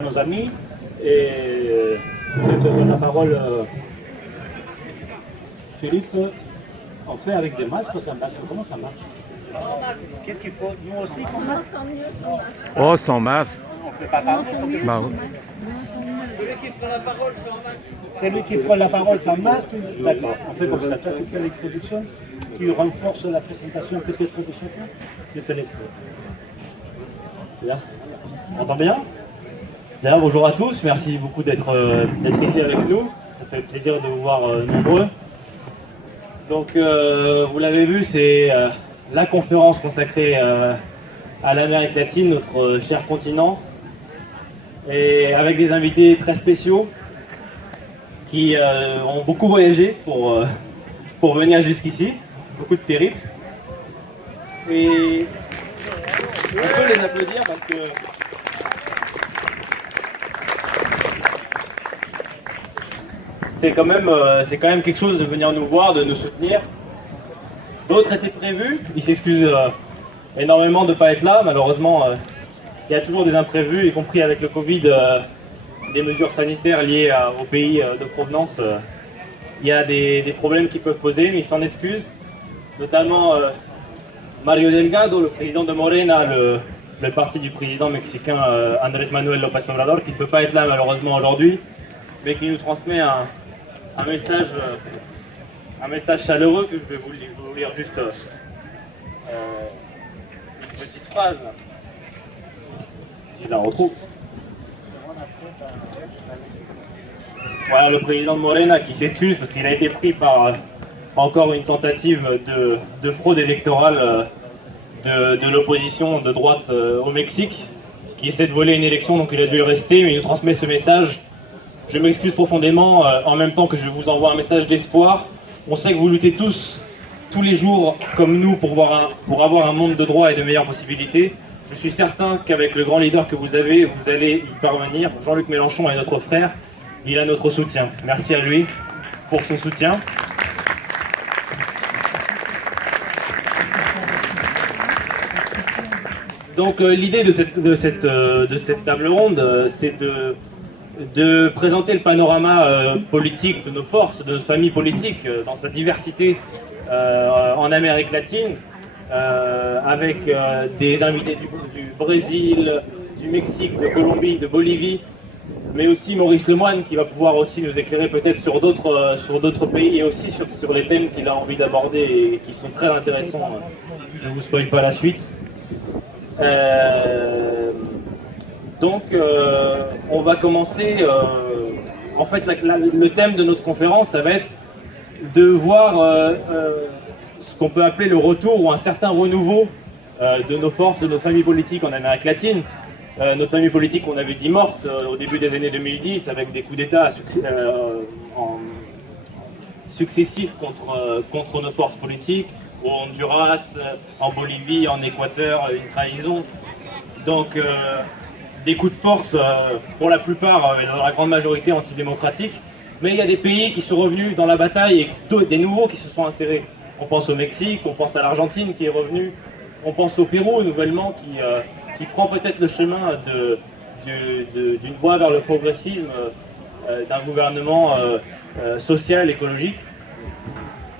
Nos amis et je te donne la parole, Philippe. On fait avec des masques ou sans masque? Comment ça marche? Sans masque. Qu'est-ce qu'il faut? Nous aussi qu'on masque? Oh, sans masque. On fait pas parler comme Bah, celui qui prend la parole sans masque. Celui qui prend la parole sans masque, d'accord. On fait comme ça. Ça, tu fais l'introduction, tu renforces la présentation peut-être de chacun. Je te laisse. Bien. On entend bien? Bien, bonjour à tous, merci beaucoup d'être ici avec nous. Ça fait plaisir de vous voir nombreux. Donc, vous l'avez vu, c'est la conférence consacrée à l'Amérique latine, notre cher continent, et avec des invités très spéciaux qui ont beaucoup voyagé pour venir jusqu'ici, beaucoup de périples. Et on peut les applaudir parce que c'est quand même quelque chose de venir nous voir, de nous soutenir. D'autres étaient prévus, ils s'excusent énormément de ne pas être là. Malheureusement, il y a toujours des imprévus, y compris avec le Covid, des mesures sanitaires liées au pays de provenance. Il y a des problèmes qui peuvent poser, mais ils s'en excusent. Notamment Mario Delgado, le président de Morena, le parti du président mexicain Andrés Manuel López Obrador, qui ne peut pas être là malheureusement aujourd'hui, mais qui nous transmet un message chaleureux que je vais vous lire juste une petite phrase, si je la retrouve. Voilà le président de Morena qui s'excuse parce qu'il a été pris par encore une tentative de fraude électorale de l'opposition de droite au Mexique, qui essaie de voler une élection, donc il a dû y rester, mais il nous transmet ce message. Je m'excuse profondément, en même temps que je vous envoie un message d'espoir. On sait que vous luttez tous les jours, comme nous, pour avoir un monde de droits et de meilleures possibilités. Je suis certain qu'avec le grand leader que vous avez, vous allez y parvenir. Jean-Luc Mélenchon est notre frère, il a notre soutien. Merci à lui pour son soutien. Donc l'idée de cette table ronde, c'est de présenter le panorama politique de nos forces, de notre famille politique, dans sa diversité en Amérique latine, avec des invités du Brésil, du Mexique, de Colombie, de Bolivie, mais aussi Maurice Lemoine qui va pouvoir aussi nous éclairer peut-être sur d'autres pays et aussi sur les thèmes qu'il a envie d'aborder et qui sont très intéressants. Je ne vous spoil pas la suite. Donc, on va commencer. En fait, le thème de notre conférence, ça va être de voir ce qu'on peut appeler le retour ou un certain renouveau de nos forces, de nos familles politiques en Amérique latine. Notre famille politique, on avait dit morte au début des années 2010 avec des coups d'État successifs contre nos forces politiques, au Honduras, en Bolivie, en Équateur, une trahison. Donc, des coups de force, pour la plupart, dans la grande majorité antidémocratiques, mais il y a des pays qui sont revenus dans la bataille et des nouveaux qui se sont insérés. On pense au Mexique, on pense à l'Argentine qui est revenue, on pense au Pérou nouvellement qui prend peut-être le chemin d'une voie vers le progressisme, d'un gouvernement social, écologique.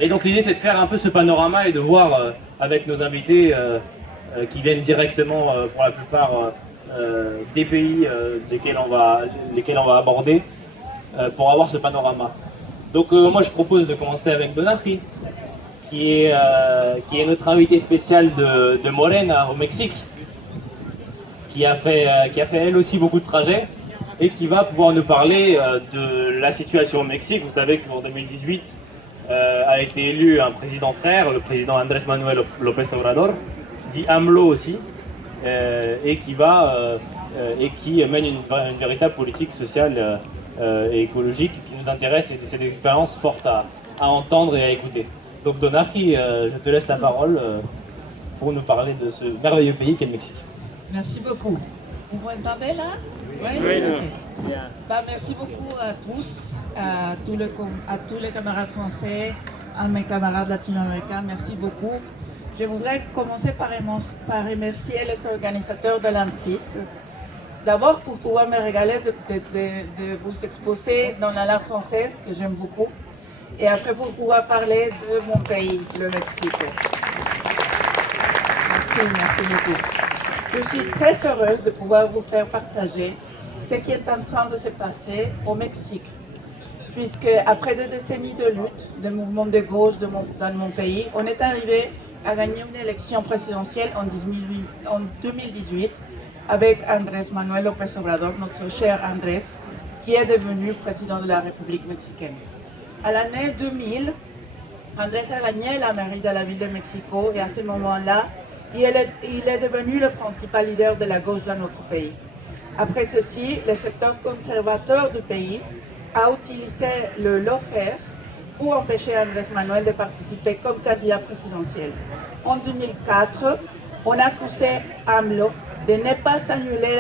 Et donc l'idée c'est de faire un peu ce panorama et de voir avec nos invités qui viennent directement pour la plupart des pays lesquels on va aborder pour avoir ce panorama. Donc moi je propose de commencer avec Donarqui, qui est notre invitée spéciale de Morena au Mexique, qui a fait elle aussi beaucoup de trajets et qui va pouvoir nous parler de la situation au Mexique. Vous savez qu'en 2018 a été élu un président frère, le président Andrés Manuel López Obrador, dit AMLO aussi, et qui mène une véritable politique sociale et écologique qui nous intéresse, et c'est des expériences fortes à entendre et à écouter. Donc Donarqui, je te laisse la parole pour nous parler de ce merveilleux pays qu'est le Mexique. Merci beaucoup. Vous m'entendez là? Oui. Okay. Bah, merci beaucoup à tous, à tous les camarades français, à mes camarades latino-américains. Merci beaucoup. Je voudrais commencer par remercier les organisateurs de l'AMFIS d'abord pour pouvoir me régaler de vous exposer dans la langue française, que j'aime beaucoup, et après pour pouvoir parler de mon pays, le Mexique. Merci beaucoup. Je suis très heureuse de pouvoir vous faire partager ce qui est en train de se passer au Mexique, puisque après des décennies de lutte, de mouvements de gauche dans mon pays, on est arrivé à gagner une élection présidentielle en 2018 avec Andrés Manuel López Obrador, notre cher Andrés, qui est devenu président de la République mexicaine. À l'année 2000, Andrés a gagné la mairie de la ville de Mexico et à ce moment-là, il est devenu le principal leader de la gauche dans notre pays. Après ceci, le secteur conservateur du pays a utilisé le lawfare pour empêcher Andrés Manuel de participer comme candidat présidentiel. En 2004, on a accusé AMLO de ne pas annuler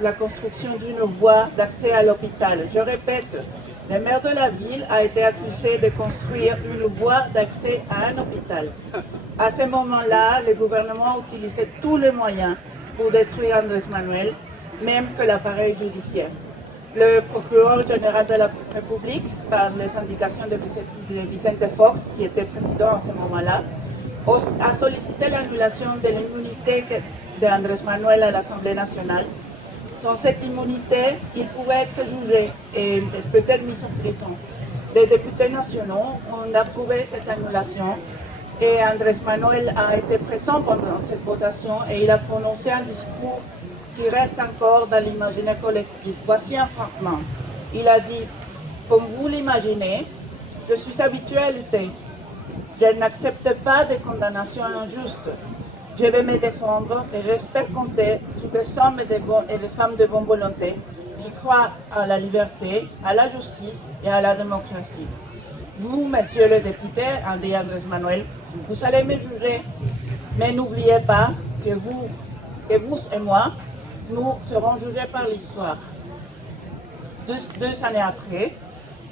la construction d'une voie d'accès à l'hôpital. Je répète, le maire de la ville a été accusé de construire une voie d'accès à un hôpital. À ce moment-là, le gouvernement a utilisé tous les moyens pour détruire Andrés Manuel, même que l'appareil judiciaire. Le procureur général de la République, par les indications de Vicente Fox, qui était président à ce moment-là, a sollicité l'annulation de l'immunité d'Andrés Manuel à l'Assemblée nationale. Sans cette immunité, il pouvait être jugé et peut-être mis en prison. Les députés nationaux ont approuvé cette annulation et Andrés Manuel a été présent pendant cette votation et il a prononcé un discours qui reste encore dans l'imaginaire collectif. Voici un fragment. Il a dit, comme vous l'imaginez, je suis habitué à lutter. Je n'accepte pas de condamnations injustes. Je vais me défendre et j'espère compter sur des hommes et des femmes de bonne volonté qui croient à la liberté, à la justice et à la démocratie. Vous, messieurs les députés, a dit Andrés Manuel, vous allez me juger, mais n'oubliez pas que vous et moi, nous serons jugés par l'histoire. Deux années après,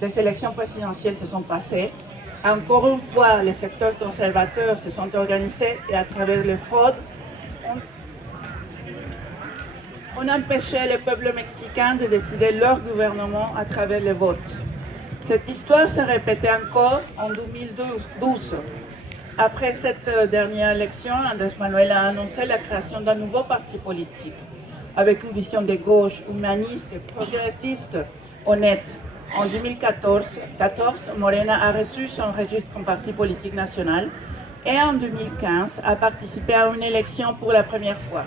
les élections présidentielles se sont passées. Encore une fois, les secteurs conservateurs se sont organisés et à travers les fraudes, on empêchait le peuple mexicain de décider leur gouvernement à travers le vote. Cette histoire s'est répétée encore en 2012. Après cette dernière élection, Andrés Manuel a annoncé la création d'un nouveau parti politique avec une vision de gauche, humaniste et progressiste, honnête. En 2014, Morena a reçu son registre comme parti politique national et en 2015 a participé à une élection pour la première fois.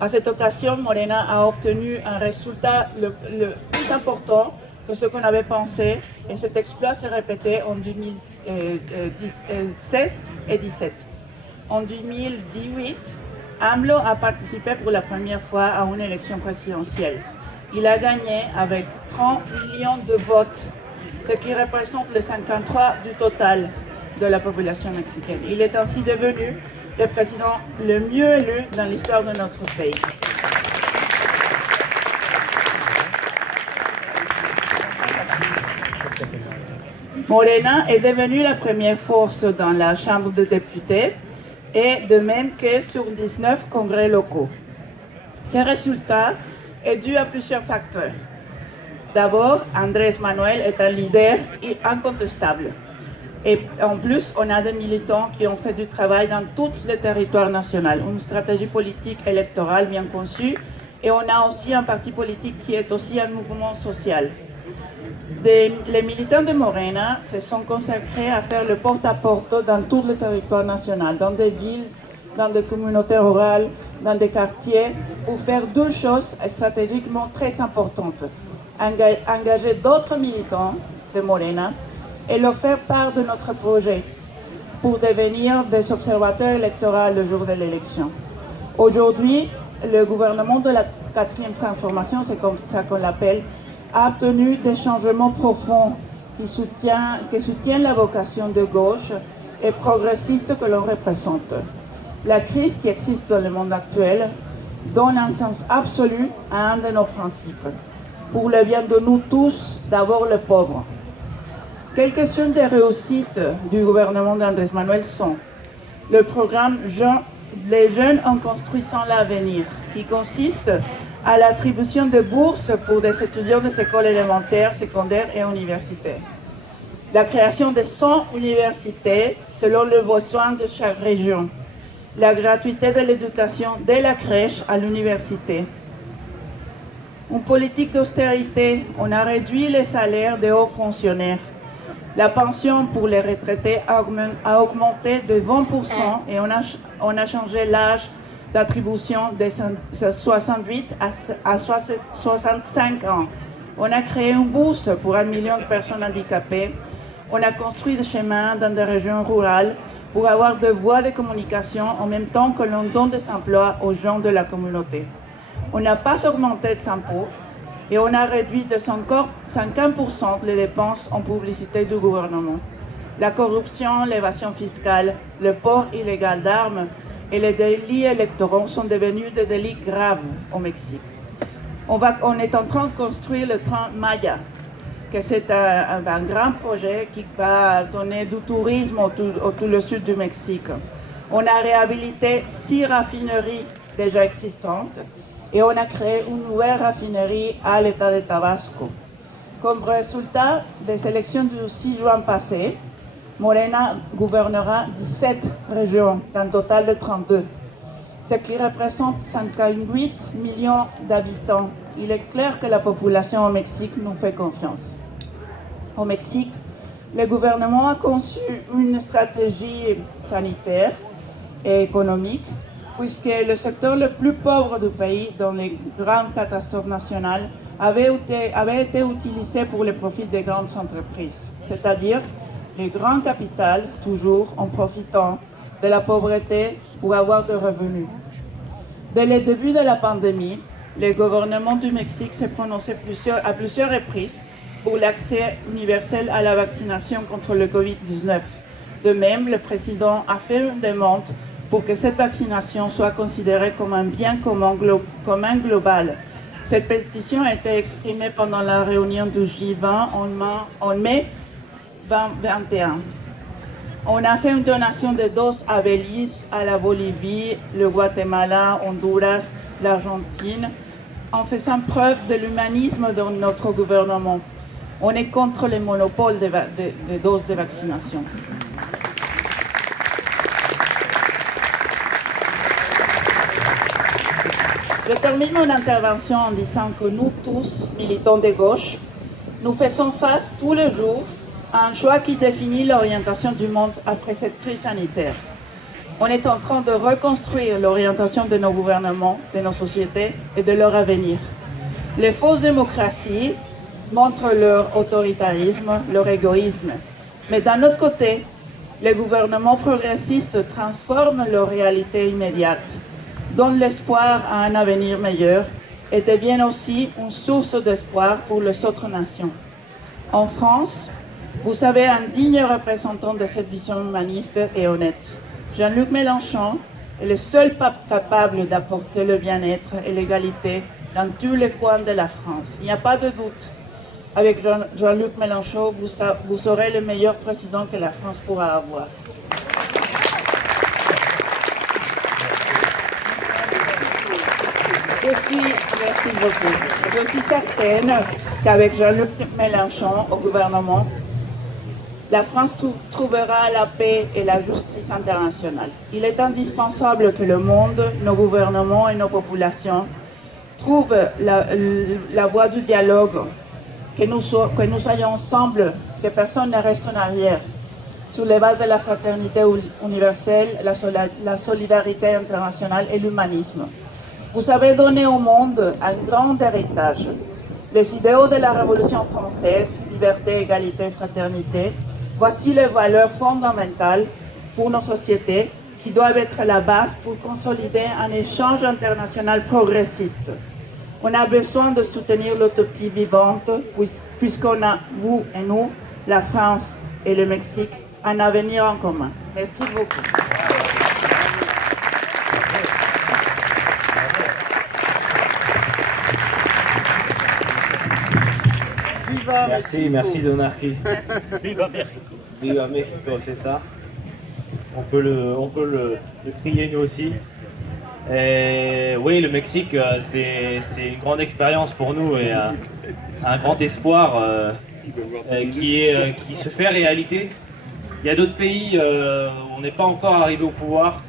À cette occasion, Morena a obtenu un résultat le plus important que ce qu'on avait pensé et cet exploit s'est répété en 2016 et 2017. En 2018, AMLO a participé pour la première fois à une élection présidentielle. Il a gagné avec 30 millions de votes, ce qui représente le 53 du total de la population mexicaine. Il est ainsi devenu le président le mieux élu dans l'histoire de notre pays. Morena est devenue la première force dans la Chambre des députés et de même que sur 19 congrès locaux. Ces résultats est dû à plusieurs facteurs. D'abord, Andrés Manuel est un leader incontestable. Et en plus, on a des militants qui ont fait du travail dans tout le territoire national, une stratégie politique électorale bien conçue, et on a aussi un parti politique qui est aussi un mouvement social. Les militants de Morena se sont consacrés à faire le porte-à-porte dans tout le territoire national, dans des villes, dans des communautés rurales, dans des quartiers, pour faire deux choses stratégiquement très importantes. Engager d'autres militants de Morena et leur faire part de notre projet pour devenir des observateurs électoraux le jour de l'élection. Aujourd'hui, le gouvernement de la 4e transformation, c'est comme ça qu'on l'appelle, a obtenu des changements profonds qui soutiennent la vocation de gauche et progressiste que l'on représente. La crise qui existe dans le monde actuel donne un sens absolu à un de nos principes. Pour le bien de nous tous, d'abord les pauvres. Quelques-unes des réussites du gouvernement d'Andrés Manuel sont le programme Les jeunes en construisant l'avenir, qui consiste à l'attribution de bourses pour des étudiants des écoles élémentaires, secondaires et universitaires. La création de 100 universités selon le besoin de chaque région. La gratuité de l'éducation dès la crèche à l'université. Une politique d'austérité, on a réduit les salaires des hauts fonctionnaires. La pension pour les retraités a augmenté de 20% et on a changé l'âge d'attribution de 68 à 65 ans. On a créé une bourse pour 1 million de personnes handicapées. On a construit des chemins dans des régions rurales pour avoir des voies de communication en même temps que l'on donne des emplois aux gens de la communauté. On n'a pas augmenté les impôts et on a réduit de 50% les dépenses en publicité du gouvernement. La corruption, l'évasion fiscale, le port illégal d'armes et les délits électoraux sont devenus des délits graves au Mexique. On est en train de construire le train Maya, que c'est un grand projet qui va donner du tourisme au tout le sud du Mexique. On a réhabilité 6 raffineries déjà existantes et on a créé une nouvelle raffinerie à l'état de Tabasco. Comme résultat des élections du 6 juin passé, Morena gouvernera 17 régions, d'un total de 32, ce qui représente 58 millions d'habitants. Il est clair que la population au Mexique nous fait confiance. Au Mexique, le gouvernement a conçu une stratégie sanitaire et économique, puisque le secteur le plus pauvre du pays, dans les grandes catastrophes nationales, avait été utilisé pour le profit des grandes entreprises, c'est-à-dire les grands capitales, toujours en profitant de la pauvreté pour avoir des revenus. Dès le début de la pandémie, le gouvernement du Mexique s'est prononcé à plusieurs reprises pour l'accès universel à la vaccination contre le Covid-19. De même, le président a fait une demande pour que cette vaccination soit considérée comme un bien commun global. Cette pétition a été exprimée pendant la réunion du G20 en mai 2021. On a fait une donation de doses à Belize, à la Bolivie, le Guatemala, Honduras, l'Argentine, en faisant preuve de l'humanisme de notre gouvernement. On est contre les monopoles des doses de vaccination. Je termine mon intervention en disant que nous tous, militants de gauche, nous faisons face tous les jours à un choix qui définit l'orientation du monde après cette crise sanitaire. On est en train de reconstruire l'orientation de nos gouvernements, de nos sociétés et de leur avenir. Les fausses démocraties montrent leur autoritarisme, leur égoïsme. Mais d'un autre côté, les gouvernements progressistes transforment leur réalité immédiate, donnent l'espoir à un avenir meilleur et deviennent aussi une source d'espoir pour les autres nations. En France, vous avez un digne représentant de cette vision humaniste et honnête. Jean-Luc Mélenchon est le seul pape capable d'apporter le bien-être et l'égalité dans tous les coins de la France. Il n'y a pas de doute. Avec Jean-Luc Mélenchon, vous serez le meilleur président que la France pourra avoir. Merci beaucoup. Je suis certaine qu'avec Jean-Luc Mélenchon au gouvernement, la France trouvera la paix et la justice internationale. Il est indispensable que le monde, nos gouvernements et nos populations trouvent la voie du dialogue, que nous soyons ensemble, que personne ne reste en arrière, sur les bases de la fraternité universelle, la solidarité internationale et l'humanisme. Vous avez donné au monde un grand héritage. Les idéaux de la Révolution française, liberté, égalité, fraternité, voici les valeurs fondamentales pour nos sociétés qui doivent être la base pour consolider un échange international progressiste. On a besoin de soutenir l'utopie vivante puisqu'on a, vous et nous, la France et le Mexique, un avenir en commun. Merci beaucoup. Merci Donarqui. Viva Mexico. Viva Mexico, c'est ça. On peut le crier nous aussi. Oui, le Mexique, c'est une grande expérience pour nous et un grand espoir qui se fait réalité. Il y a d'autres pays où on n'est pas encore arrivé au pouvoir,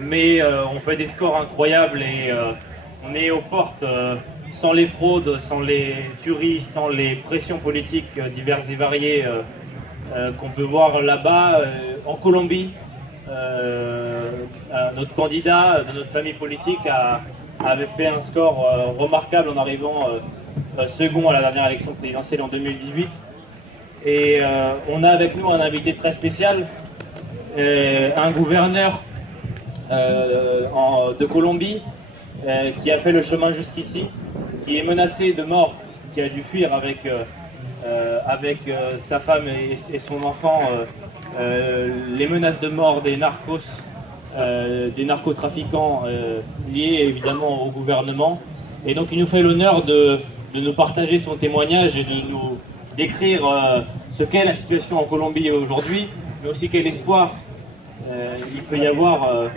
mais on fait des scores incroyables et on est aux portes sans les fraudes, sans les tueries, sans les pressions politiques diverses et variées qu'on peut voir là-bas. En Colombie, notre candidat de notre famille politique avait fait un score remarquable en arrivant second à la dernière élection présidentielle en 2018. Et on a avec nous un invité très spécial, un gouverneur de Colombie qui a fait le chemin jusqu'ici, qui est menacé de mort, qui a dû fuir avec sa femme et son enfant les menaces de mort des narcotrafiquants liés évidemment au gouvernement. Et donc il nous fait l'honneur de nous partager son témoignage et de nous décrire ce qu'est la situation en Colombie aujourd'hui, mais aussi quel espoir il peut y avoir